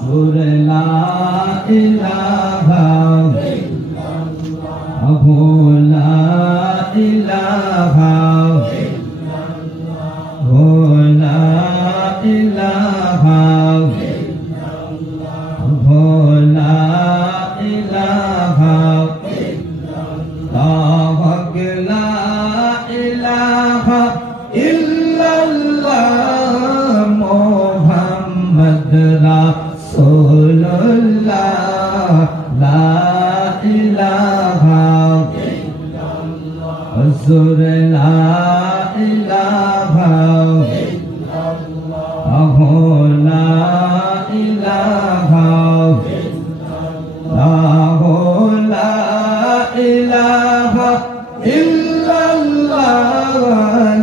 सुर ला इलाहा अहो ला इलाहा हो ला इलाहा हो ला इलाहा ला इलाहा इल्लल्लाह मुहम्मद रसूलुल्लाह ला इलाहा हुज़ूर ला इलाहा अहो ला इलाहा अहो ला इलाहा इल्लल्लाह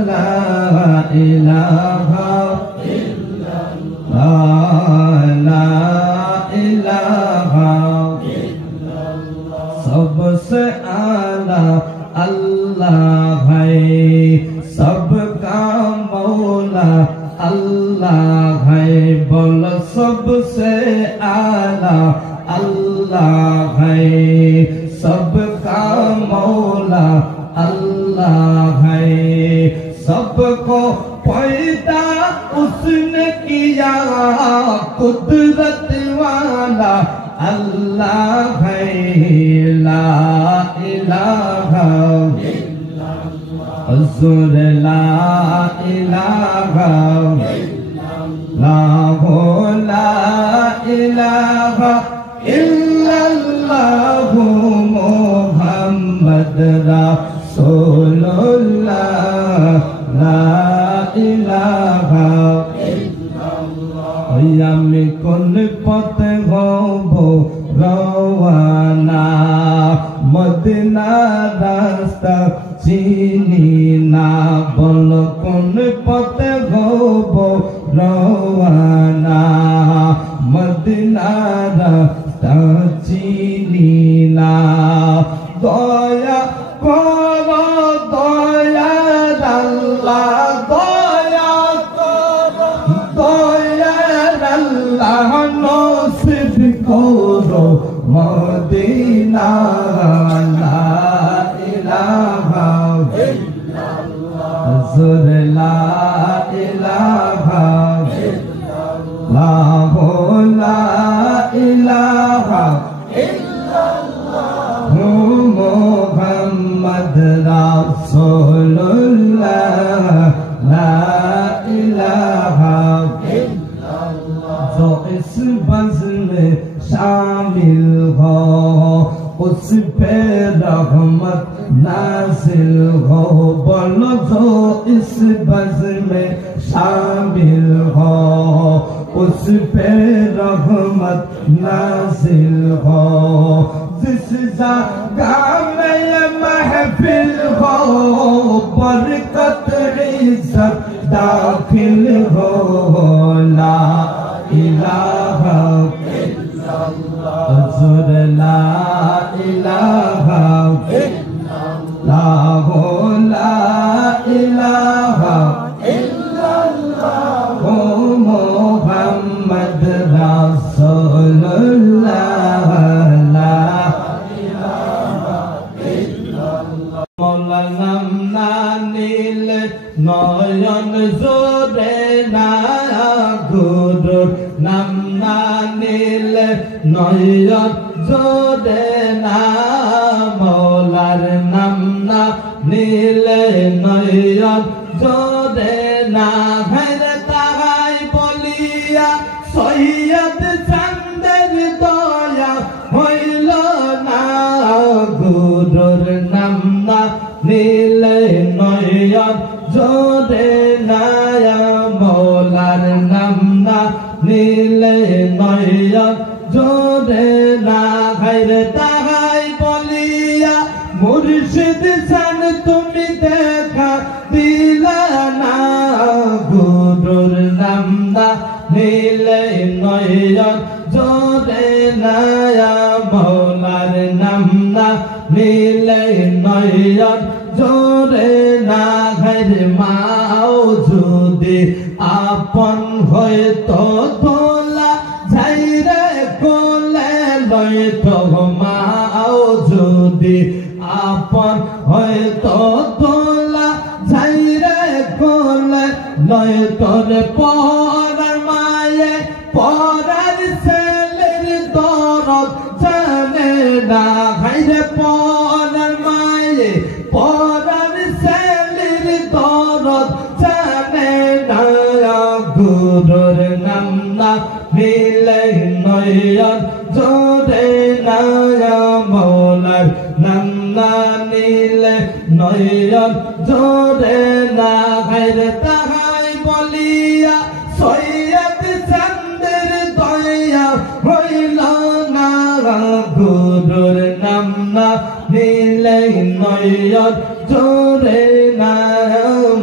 ला इलाहा ला इलाहा सबसे आला अल्लाह है सबका मौला अल्लाह है बोलो सबसे आला अल्लाह है सबका मौला अल्लाह है सबको पैदा उसने किया कुदरत वाला अल्लाह है ला इलाहा हुज़ूर ला इलाहा ला हो ला इलाहा इल्लल्लाह मुहम्मद रसूलुल्लाह ला इलाहा আমি কোন পথে হব রওয়ানা মদিনা রাস্তা চিনি না বল কোন পথে হব রওয়ানা মদিনা রাস্তা চিনি না দয়া করো দয়ার আল্লাহ দয়া করো দয়ার আল্লাহ নসিব করো মদিনা লা ইলাহা ইল্লাল্লাহ হুজুর লা ইলাহা ইল্লাল্লাহ লা ইলাহা ইল্লাল্লাহ মুহাম্মদ রাসূলুল্লাহ লা इलाहा जो इस बज़्म में शामिल हो उस पे रहमत नाज़िल हो बोलो जो इस बज़्म में शामिल हो उस पे रहमत नाज़िल हो जिस जगह में ये महफिल हो बरकत इज़्ज़त दाखिल हो ला इलाहा इल्लल्लाह हुज़ूर ला इलाहा इल्लल्लाह हो ला इलाहा इल्लल्लाह मुहम्मद रसूलुल्लाह ला इलाहा इल्लल्लाह मौला नाम ना नील নয়ন জোরে না গুরুর নাম না নিলে নয়ন জোরে না মৌলার নাম না নিলে নয়ন জোরে না হেরে তাহাই বলিয়া সৈয়দ চাঁদের দয়া হইল না গুরুর নাম না নিলে নয়ন জোরে নায়া মৌলার নাম না নিলে নয়ন জোরে না হায়রে তাহাই বলিয়া মুর্শিদ চান তুমি দেখা দিলা না গুরুর নাম না নিলে নয়ন জোরে নায়া মৌলার নাম না নিলে নয়ন জোরে না ঘর মাও যদি আপন হয়তো তোলা যাইরা নয়তো মাও যদি আপন হয়তো তোলা যাইরে কোলে নয়তো রে পরার মায়ে পরার ছেলের দরদ জানে না হাইরে পরার মায়ে পরার ছেলের দরদ জানে না গুরুর নাম না নিলে নয়ন জোরে না মৌলার নাম না নিলে নয়ন জোরে না গাইরে তাহাই বলিয়া সৈয়দ চন্দের দয়া হইল না গুরুর নাম না নিলে নয়ন জোরে না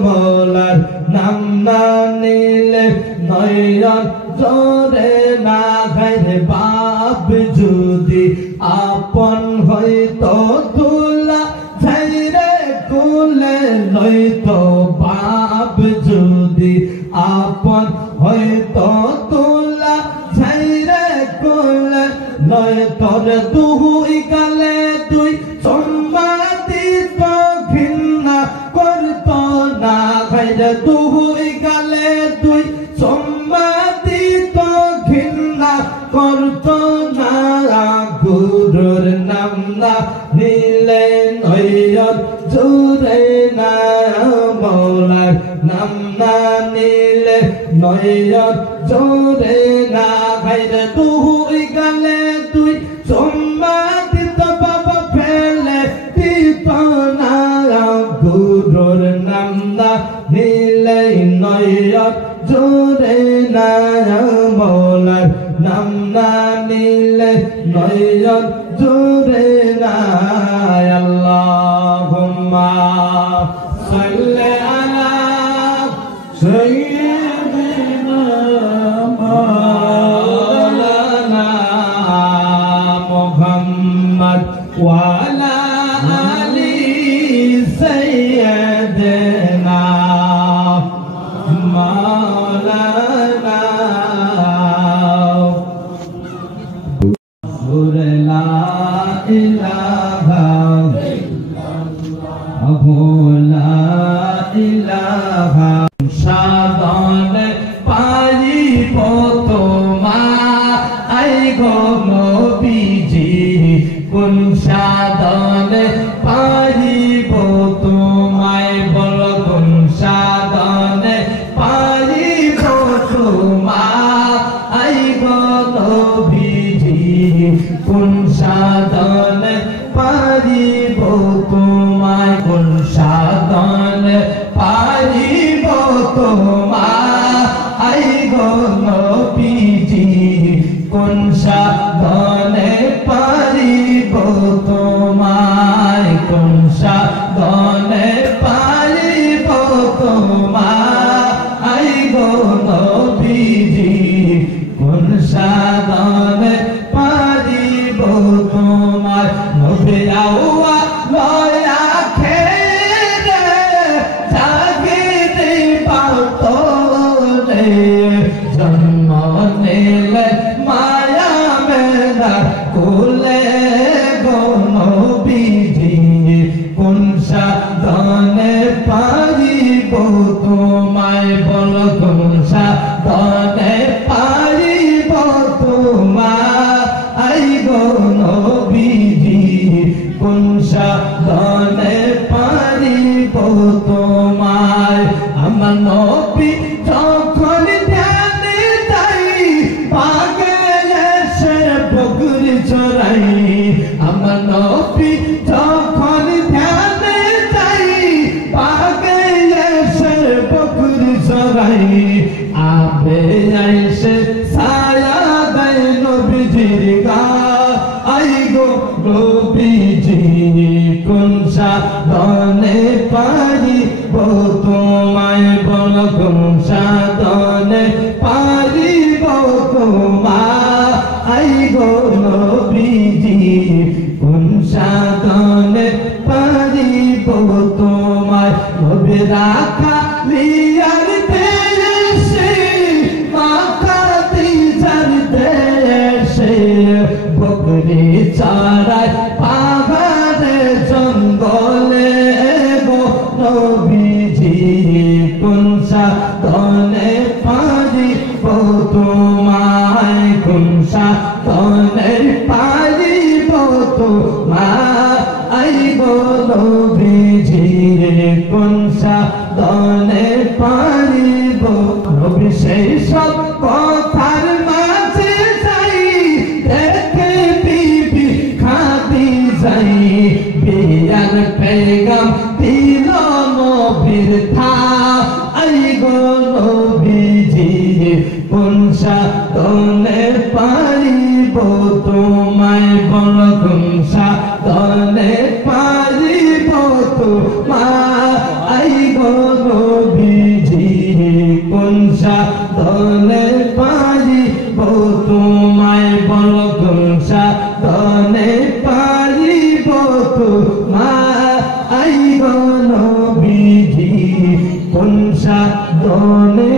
মৌলার নাম না নিলে নয়ন জোরে না গাইরে বাপ যদি আপন হইতো তুলা যাইরে কোলে লইতো বাপ যদি আপন হইতো তুলা যাইরে কোলে লইতো রে দুই গালে দুই চম্মা দিত ঘৃণা করতো না গাইরে দুই গালে দুই চম্মা দিত ঘৃণা করতো না গুরুর নাম না নিলে নয়ন জোরে না মৌলার নাম না নিলে নয়ন জোরে না গাইরে দুই গালে দুই চম্মা দিত বাবা ফেলে দিত না গুরুর নাম না নিলে নয়ন জোরে না মৌলার নাম না নিলে নয়ন জোরে না আল্লাহুম্মা সাল্লি আলা সাইয়্যিদিনা মাওলানা মুহাম্মদ ওয়া আলা আলি সাইয়্যিদিনা মাওলানা লা ইলাহা লা ইলাহা সাধন পাইব তোমায় গো নবীজি কোন সাধন পাইব তোমায় বল কোন সাধন পাইব তোমায় গো নবীজি কোন সাধন পারিব তোমায় কোন সাধন পারিব তোমায় গো নবীজি কোন সাধন পারিব তোমায় কোন সাধন পারিব তোমায় গো নবীজি কোন সাধন পারিব তোমার নবী আওয়া লয়া খেরে জাগিতে পাতো রে জন্ম নিলে মায়া মেলা কোলে গো নবীজি কোন সাধনে পারিব তোমায় বল কোন সাধনে পারিব তোমায় গো নবীজি কোন সাধনে পারিব তোমায় আমার নবী যখন ধ্যানে তাই পাগে এসে বকরি চড়াই আমার নবী যখন ধ্যানে তাই পাগে এসে বকরি চড়াই আবে আইসে ছায়া দেয় নবীজির গা আই গো নবীজি কোন সাধনে পারিব তোমায় বল কোন সাধনে পারিব তোমায় গো নবীজি কোন সাধনে পারিব তোমায় নবী রাখা লিয়ার দেশে মাথা তিজার দেশে বকরি ঝুড়ি চড়াই পাহাড়ে জঙ্গলে গো নবীজি কোন সাধনে পারিব তোমায় কোন সাধনে পারিব তোমায় গো নবীজি কোন সাধনে পারিব নবী সেই সব কথার মাঝে যাই দেখে বিবি খাদিজাই বিয়ার পেগাম দিল নবীর থাই গো নবীজি কোন সাধনে পারিব তোমায় বল কোন সাধনে পারিব তোমায় গো নবীজি কোন সাধনে পারিব তোমায় বল কোন সাধনে পারিব তোমায় গো নবীজি কোন সাধনে